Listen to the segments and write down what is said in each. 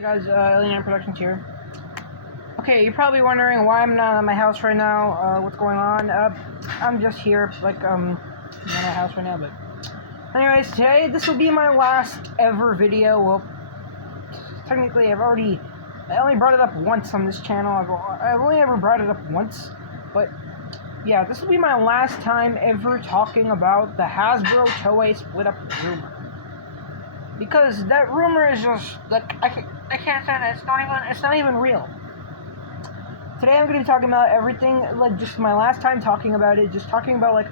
Hey guys, Alien Productions here. Okay, you're probably wondering why I'm not at my house right now, what's going on. I'm just here, not at my house right now, but... Anyways, today, this will be my last ever video. Well, technically, I only brought it up once on this channel. I've only ever brought it up once, but... yeah, this will be my last time ever talking about the Hasbro Toei Split Up rumor. Because that rumor is just, I can't stand it. It's not even real. Today I'm going to be talking about everything, just my last time talking about it, just talking about,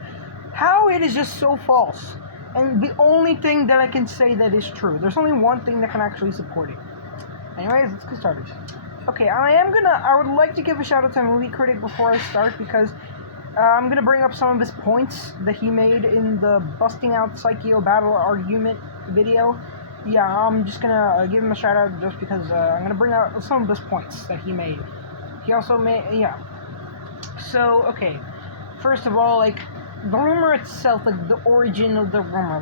how it is just so false. And the only thing that I can say that is true. There's only one thing that can actually support it. Anyways, let's get started. Okay, I would like to give a shout out to Movie Critic before I start, because I'm going to bring up some of his points that he made in the Busting Out Psycho Battle Argument video. Yeah, I'm just gonna give him a shout out just because I'm gonna bring out some of his points that he made. He also made, yeah. So, okay. First of all, the rumor itself, the origin of the rumor,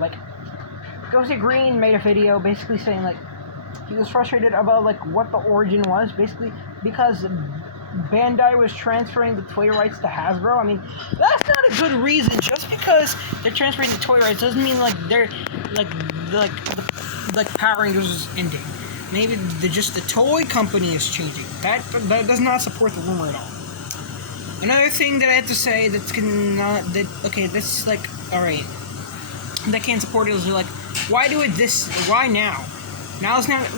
Ghosty Green made a video basically saying, he was frustrated about, what the origin was, basically, because Bandai was transferring the toy rights to Hasbro. I mean, that's not a good reason. Just because they're transferring the toy rights doesn't mean, they're, the Power Rangers is ending. Maybe just the toy company is changing. That does not support the rumor at all. Another thing that I have to say alright, that can't support it is why do it why now? Now it's not,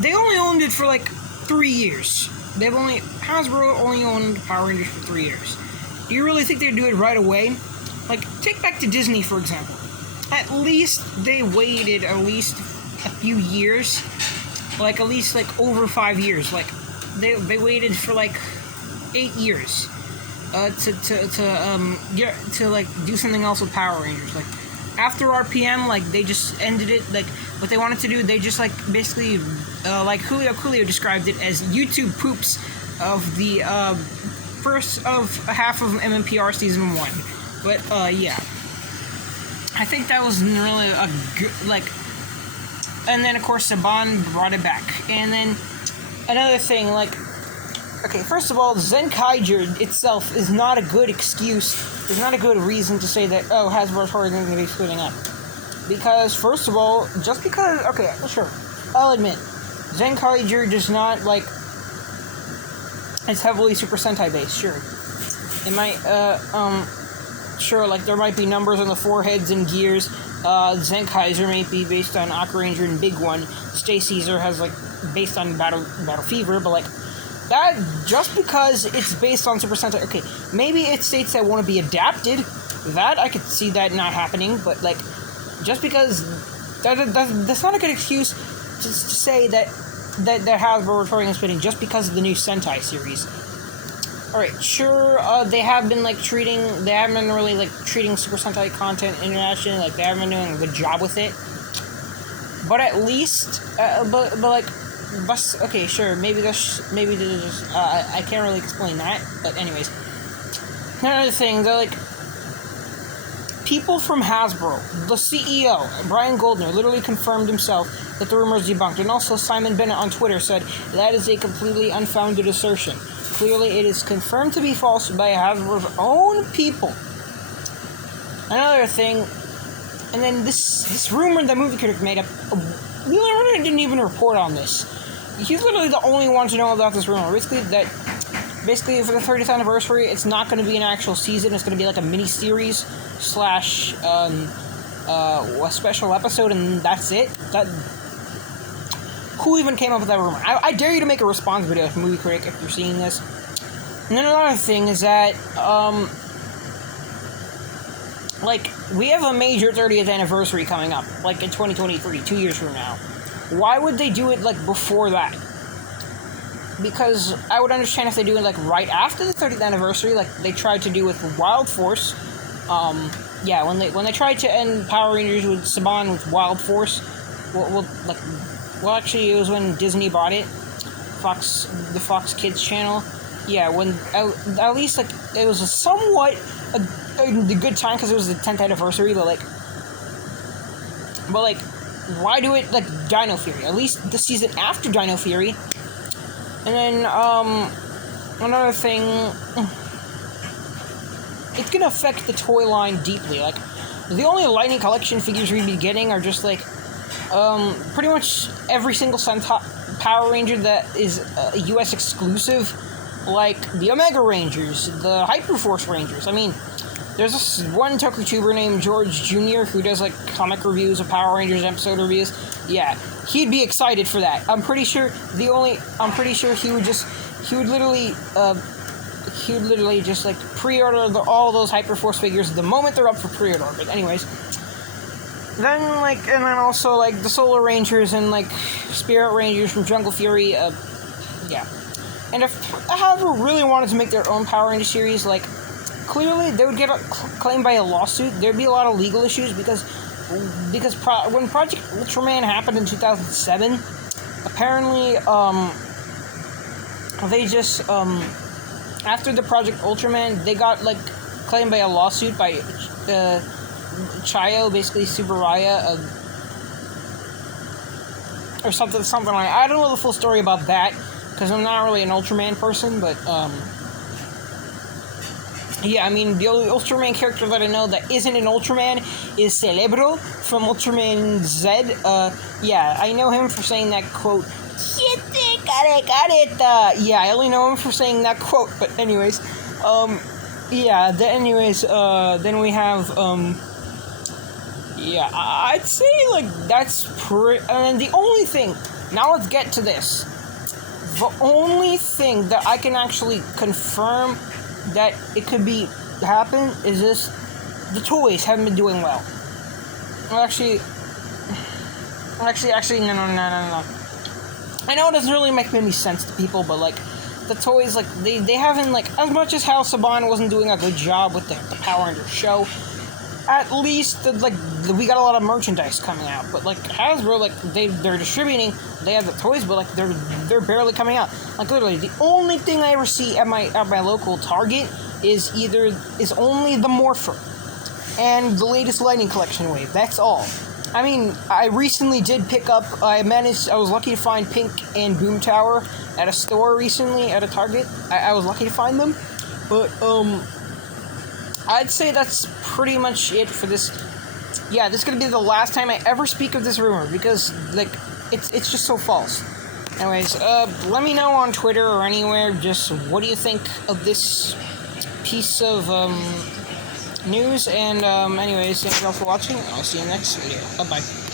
they only owned it for 3 years. Hasbro only owned Power Rangers for 3 years. Do you really think they'd do it right away? Take back to Disney, for example. At least they waited a few years, at least over 5 years. They waited for 8 years to do something else with Power Rangers. After RPM, they just ended it. What they wanted to do, they just basically Julio described it as YouTube poops of the first of half of MMPR season 1. But yeah. I think that was really a good, and then, of course, Saban brought it back. And then, another thing, okay, first of all, Zenkaiger itself is not a good excuse. It's not a good reason to say that, oh, Hasbro's Toei going to be splitting up. Because, first of all, just because, okay, sure, I'll admit, Zenkaiger does not, it's heavily Super Sentai based, sure. It might, sure, there might be numbers on the foreheads and gears. Zenkaiser may be based on Aqua Ranger and Big One. Stay Caesar has, based on Battle Fever, but, that, just because it's based on Super Sentai, okay, maybe it states that want to be adapted. That, I could see that not happening, but, just because, that's not a good excuse to say that Hasbro is touring and spinning just because of the new Sentai series. Alright, sure, they haven't been really, treating Super Sentai content internationally, they haven't been doing a good job with it. But at least, okay, sure, maybe there's just, I can't really explain that, but anyways. Another thing, they're people from Hasbro, the CEO, Brian Goldner, literally confirmed himself that the rumor is debunked, and also Simon Bennett on Twitter said that is a completely unfounded assertion. Clearly, it is confirmed to be false by Hasbro's own people. Another thing, and then this rumor that Movie Critic made up, Wheeler didn't even report on this. He's literally the only one to know about this rumor. Basically, for the 30th anniversary, it's not going to be an actual season. It's going to be a mini-series / a special episode, and that's it. Who even came up with that rumor? I dare you to make a response video to Movie Critic if you're seeing this. And then another thing is that, we have a major 30th anniversary coming up, in 2023, 2 years from now. Why would they do it, before that? Because I would understand if they do it, right after the 30th anniversary, they tried to do with Wild Force. Yeah, when they tried to end Power Rangers with Saban with Wild Force, well, actually, it was when Disney bought it, the Fox Kids channel. Yeah, when at least it was somewhat a good time because it was the 10th anniversary, but why do it like Dino Fury? At least the season after Dino Fury. And then, another thing, it's gonna affect the toy line deeply. Like, the only Lightning Collection figures we'd be getting are just like, pretty much every single Power Ranger that is a US exclusive, like the Omega Rangers, the Hyperforce Rangers. I mean, there's this one TokuTuber named George Jr. who does like comic reviews of Power Rangers episode reviews. Yeah, he'd be excited for that. I'm pretty sure he would literally just like pre-order all those Hyperforce figures the moment they're up for pre-order. But anyways, then also like the Solar Rangers and like Spirit Rangers from Jungle Fury. Yeah, and if Hasbro really wanted to make their own Power Ranger series, like clearly they would get claimed by a lawsuit. There'd be a lot of legal issues because when Project Ultraman happened in 2007, apparently they just after the Project Ultraman, they got like claimed by a lawsuit by Chayo, basically Subaraya, or something like. I don't know the full story about that because I'm not really an Ultraman person, but yeah, I mean the only Ultraman character that I know that isn't an Ultraman is Cerebro from Ultraman Z. Yeah, I know him for saying that quote. Got it. Yeah, I only know him for saying that quote. But anyways, yeah. Then we have yeah. I'd say like that's and the only thing. Now let's get to this. The only thing that I can actually confirm that it could be happen is this: the toys haven't been doing well. Actually, no. I know it doesn't really make any sense to people, but like the toys, like they haven't, like, as much as Hal Saban wasn't doing a good job with the Power Rangers show. At least we got a lot of merchandise coming out, but like Hasbro, like they're distributing, they have the toys, but like they're barely coming out. Like literally, the only thing I ever see at my local Target is only the Morpher and the latest Lightning Collection wave. That's all. I mean, I recently did pick up. I was lucky to find Pink and Boom Tower at a store recently at a Target. I was lucky to find them, but I'd say that's pretty much it for this. Yeah, this is gonna be the last time I ever speak of this rumor because like it's just so false. Anyways, let me know on Twitter or anywhere just what do you think of this piece of news, and anyways, thank you all for watching. I'll see you next video. Bye bye.